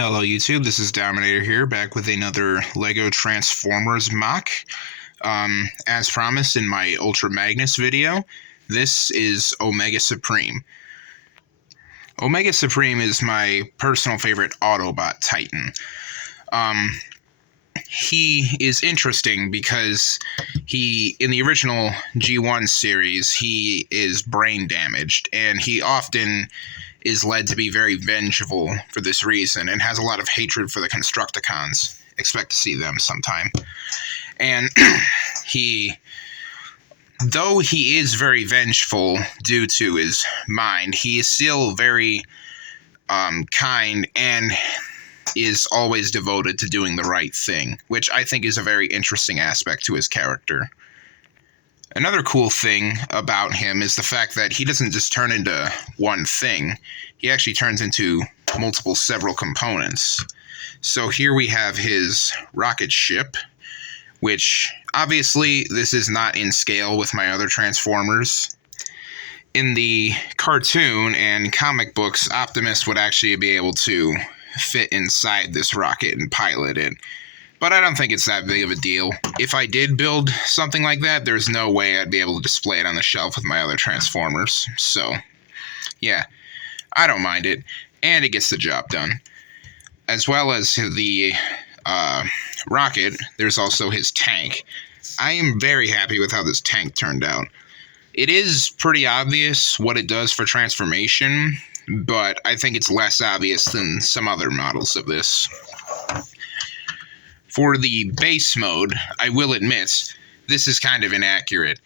Hello YouTube, this is Dominator here, back with another LEGO Transformers MOC. As promised in my Ultra Magnus video, this is Omega Supreme. Omega Supreme is my personal favorite Autobot Titan. He is interesting because in the original G1 series, he is brain damaged, and he often is led to be very vengeful for this reason, and has a lot of hatred for the Constructicons. Expect to see them sometime. And though he is very vengeful due to his mind, he is still very kind and is always devoted to doing the right thing, which I think is a very interesting aspect to his character. Another cool thing about him is the fact that he doesn't just turn into one thing. He actually turns into several components. So here we have his rocket ship, which obviously this is not in scale with my other Transformers. In the cartoon and comic books, Optimus would actually be able to fit inside this rocket and pilot it. But I don't think it's that big of a deal. If I did build something like that, there's no way I'd be able to display it on the shelf with my other Transformers. So, yeah, I don't mind it, and it gets the job done. As well as the rocket, there's also his tank. I am very happy with how this tank turned out. It is pretty obvious what it does for transformation, but I think it's less obvious than some other models of this. For the base mode, I will admit, this is kind of inaccurate.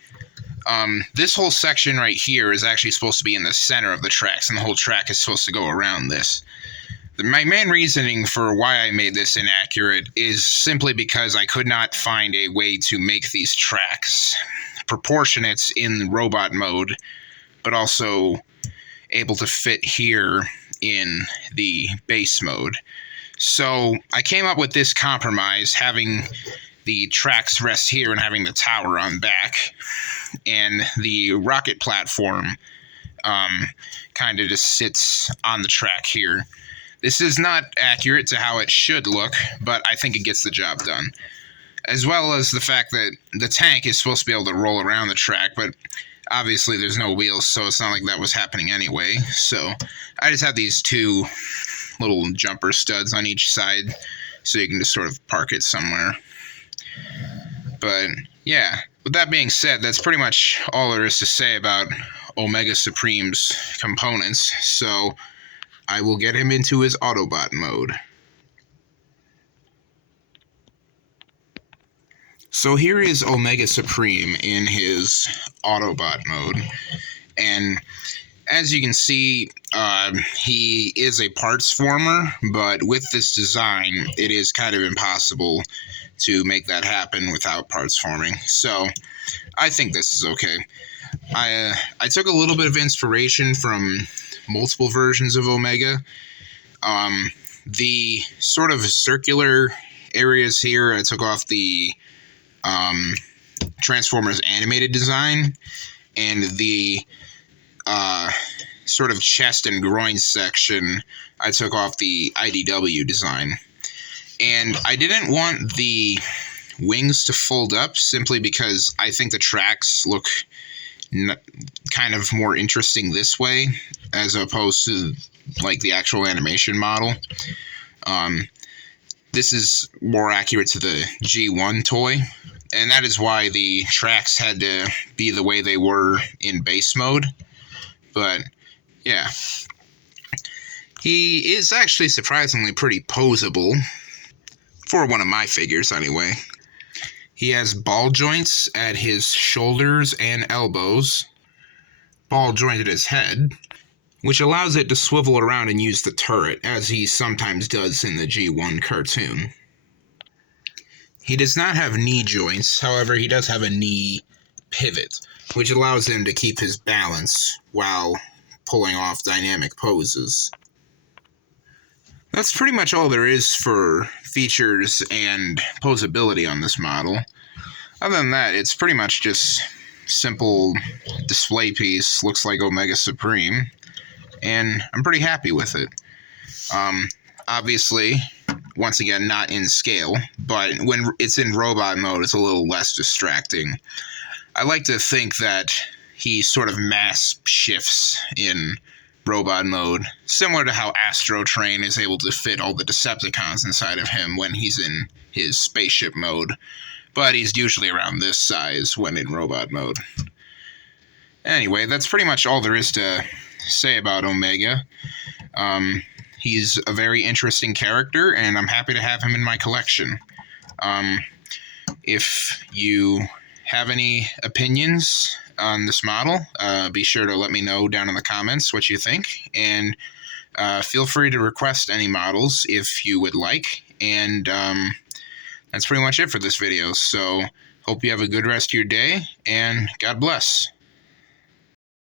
This whole section right here is actually supposed to be in the center of the tracks, and the whole track is supposed to go around this. My main reasoning for why I made this inaccurate is simply because I could not find a way to make these tracks proportionate in robot mode, but also able to fit here in the base mode. So I came up with this compromise, having the tracks rest here and having the tower on back, and the rocket platform kind of just sits on the track here. This is not accurate to how it should look, but I think it gets the job done. As well as the fact that the tank is supposed to be able to roll around the track, but obviously there's no wheels, so it's not like that was happening anyway. So I just have these two little jumper studs on each side, so you can just sort of park it somewhere. But yeah, with that being said, that's pretty much all there is to say about Omega Supreme's components, so I will get him into his Autobot mode. So here is Omega Supreme in his Autobot mode, and as you can see, he is a parts former, but with this design, it is kind of impossible to make that happen without parts forming. So I think this is okay. I took a little bit of inspiration from multiple versions of Omega. The sort of circular areas here, I took off the Transformers animated design, and the sort of chest and groin section, I took off the IDW design. And I didn't want the wings to fold up simply because I think the tracks look kind of more interesting this way as opposed to like the actual animation model. This is more accurate to the G1 toy, and that is why the tracks had to be the way they were in base mode. But yeah, he is actually surprisingly pretty posable, for one of my figures anyway. He has ball joints at his shoulders and elbows, ball joint at his head, which allows it to swivel around and use the turret, as he sometimes does in the G1 cartoon. He does not have knee joints, however he does have a knee pivot, which allows him to keep his balance while pulling off dynamic poses. That's pretty much all there is for features and posability on this model. Other than that, it's pretty much just simple display piece, looks like Omega Supreme, and I'm pretty happy with it. Obviously, once again, not in scale, but when it's in robot mode, it's a little less distracting. I like to think that he sort of mass shifts in robot mode, similar to how Astro Train is able to fit all the Decepticons inside of him when he's in his spaceship mode, but he's usually around this size when in robot mode. Anyway, that's pretty much all there is to say about Omega. He's a very interesting character, and I'm happy to have him in my collection. If you have any opinions on this model, be sure to let me know down in the comments what you think, and feel free to request any models if you would like. And that's pretty much it for this video, so hope you have a good rest of your day, and God bless.